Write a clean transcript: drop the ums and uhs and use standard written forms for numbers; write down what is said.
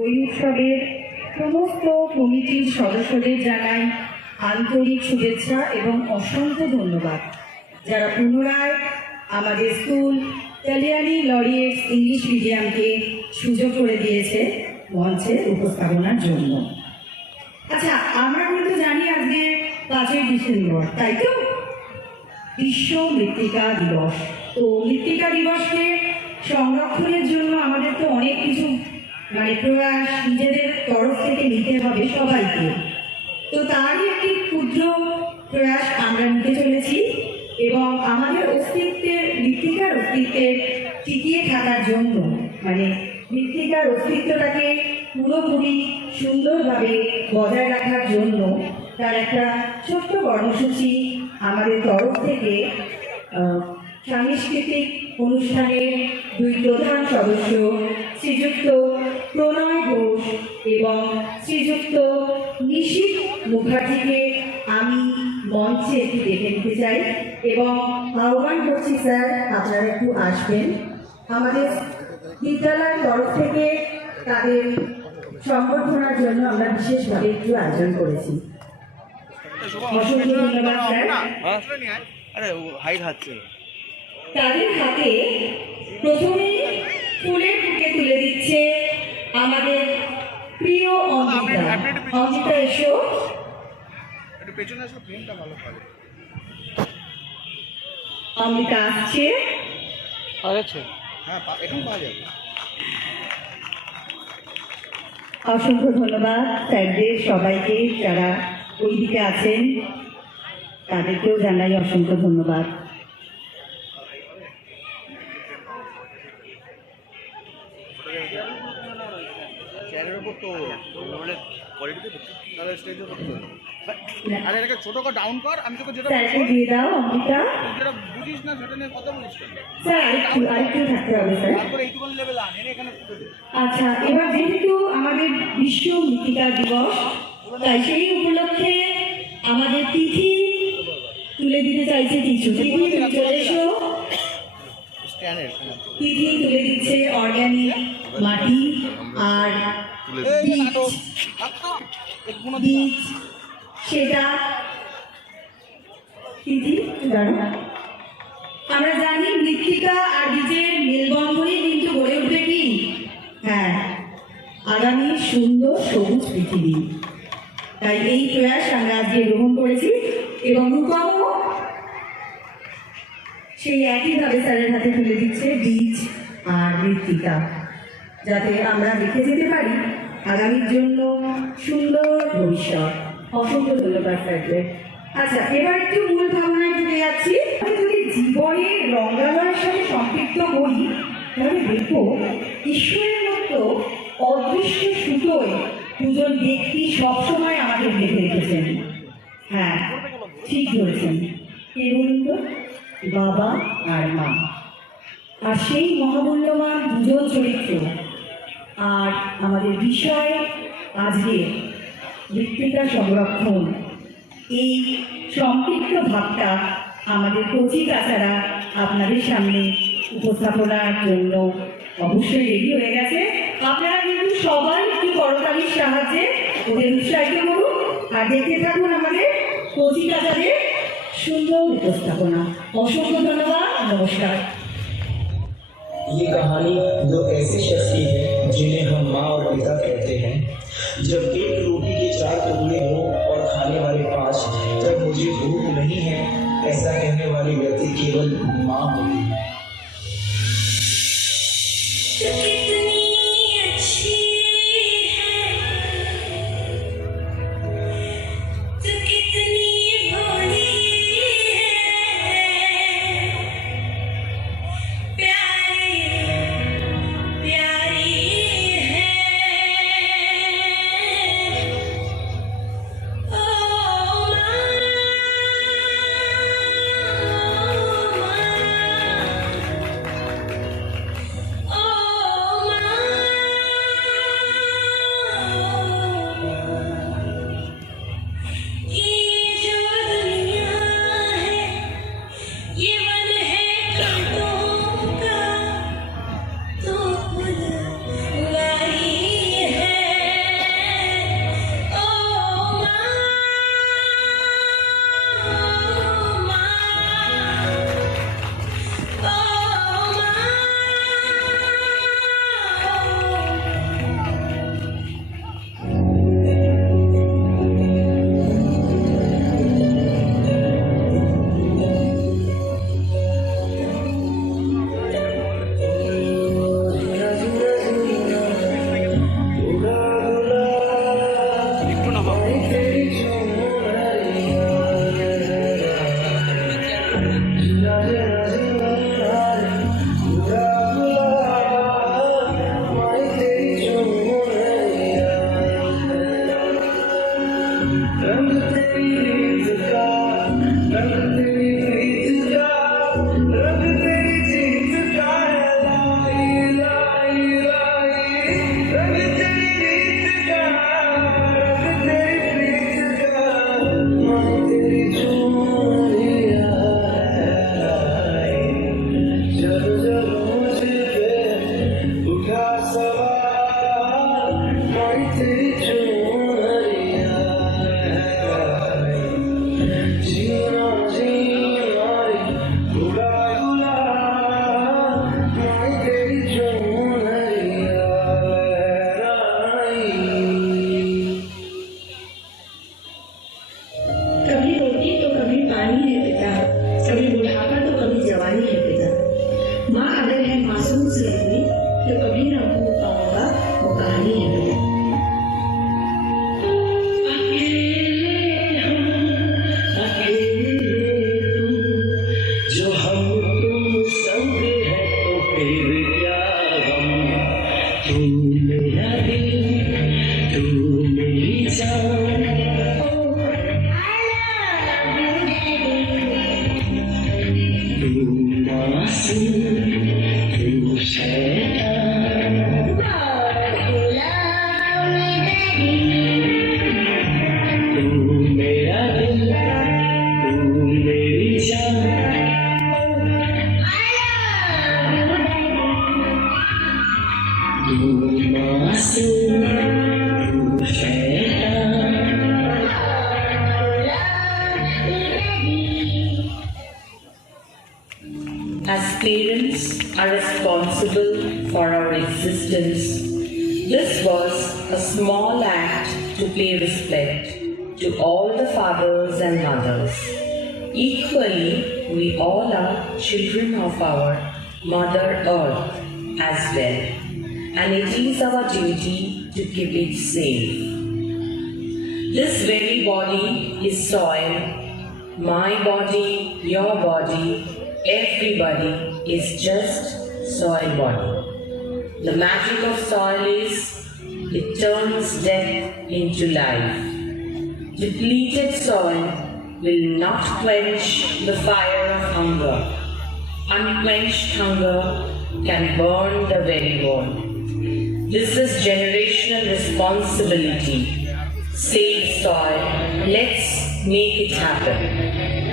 ওই উৎসবের সমস্ত কমিটির সদস্যদের জানাই আন্তরিক শুভেচ্ছা এবং অসংখ্য ধন্যবাদ, যারা পুনরায় আমাদের স্কুল কালিয়ানি লরিয়েটস ইংলিশ মিডিয়ামকে সুযোগ করে দিয়েছে মঞ্চে উপস্থাপনার জন্য। আচ্ছা, আমরা কিন্তু জানি আজকে 5ই ডিসেম্বর, তাই তো? বিশ্ব মৃত্তিকা দিবস। তো মৃত্তিকা দিবসকে সংরক্ষণের জন্য আমাদের তো অনেক কিছু প্রয়াস নিজেদের তরফ থেকে নিতে হবে সবাইকে। তো তারই একটি ক্ষুদ্র প্রয়াস আমরা নিতে চলেছি এবং আমাদের মৃত্তিকার অস্তিত্বের টিকিয়ে থাকার জন্য মৃত্তিকার অস্তিত্বটাকে পুরোপুরি সুন্দরভাবে বজায় রাখার জন্য তার একটা ছোট্ট কর্মসূচি আমাদের তরফ থেকে সাংস্কৃতিক অনুষ্ঠানের 2 প্রধান সদস্য শ্রীযুক্ত প্রণয় ঘোষ এবং শ্রীযুক্ত নিশীথ মুখার্জিকে আমি মঞ্চে একটু ডেকে নিতে চাই এবং আহ্বান করছি, স্যার আপনারা একটু আসবেন। আমাদের বিদ্যালয়ের তরফ থেকে তাদের সম্বর্ধনার জন্য আমরা বিশেষভাবে একটু আয়োজন করেছি। অসংখ্য ধন্যবাদ স্যার। তাদের হাতে প্রথমে ফুলের বুকে তুলে দিচ্ছে আমাদের প্রিয় অঙ্কিতা। অঙ্কিতা এসো। অঙ্কিতা আসছে। অসংখ্য ধন্যবাদ স্যারদের সবাইকে, যারা ওই দিকে আছেন তাদেরকেও জানাই অসংখ্য ধন্যবাদ। ছোট ডাউন কর, আমি তোকে যেটা দিয়ে দাও অঙ্কিতা। যেটা বুঝিস না সেটা নিয়ে কথা বলিস স্যার, আরেকটু থাকতে হবে স্যার। তারপরে এইটুকুন লেভেল আন, এখানে আচ্ছা, এবার যেহেতু আমাদের বিশ্ব মৃত্তিকা দিবস, তাই সেই উপলক্ষে আমাদের তিথি তুলে দিতে চাইছে কিছু। তিথি চলে এসো। তিথি তুলে দিচ্ছে অর্গানিক মাটি আর বীজ, সেটা তিথি জানো। আমরা জানি মৃত্তিকা আর বীজের মেলবন্ধনই কিন্তু গড়ে উঠবে কি, হ্যাঁ, আগামী সুন্দর সবুজ পৃথিবী। তাই এই প্রয়াস আমরা আজকে গ্রহণ করেছি এবং রূপম সেই একইভাবে স্যারের হাতে তুলে দিচ্ছে বীজ আর মৃত্তিকা, যাতে আমরা দেখে যেতে পারি আগামীর জন্য সুন্দর ভবিষ্যৎ। অসংখ্য ধন্যবাদ স্যারকে। আচ্ছা, এবার একটু মূল ভাবনায় ঢুকে যাচ্ছি। আমি যদি জীবনের রঙ্গালয়ের সাথে সম্পৃক্ত করি তাহলে দেখবো ঈশ্বরের মতো অদৃশ্য সুতোয় 2জন ব্যক্তি সবসময় আমাদের বেঁধে রেখেছেন। হ্যাঁ, ঠিক ধরেছেন। কে বলুন তো? বাবা আর মা। আর সেই মহামূল্যবান 2জন চরিত্র আর আমাদের বিষয় আজকে মৃত্তিকা সংরক্ষণ, এই সম্পৃক্ত ভাবটা আমাদের কচি কাচারা আপনাদের সামনে উপস্থাপনার জন্য অবশ্যই রেডি হয়ে গেছে। আপনারা কিন্তু সবাই একটু করতালির সাহায্যে ওদের উৎসাহিত করুন আর দেখতে থাকুন আমাদের কচি কাচারের সুন্দর উপস্থাপনা। অসংখ্য ধন্যবাদ, নমস্কার। ये कहानी दो ऐसे शख्स की है जिन्हें हम माँ और पिता कहते हैं। जब एक रोटी के 4 टुकड़े हों और खाने वाले 5, तब मुझे भूख नहीं है, ऐसा कहने वाली व्यक्ति केवल माँ होती है। distance. This was a small act to pay respect to all the fathers and mothers. Equally, we all are children of our Mother Earth as well, and it is our duty to keep it safe. This very body is soil. My body, your body, everybody is just soil body. The magic of soil is it turns death into life. Depleted soil will not quench the fire of hunger. Unquenched hunger can burn the very bone. This is generational responsibility. Save soil. Let's make it happen.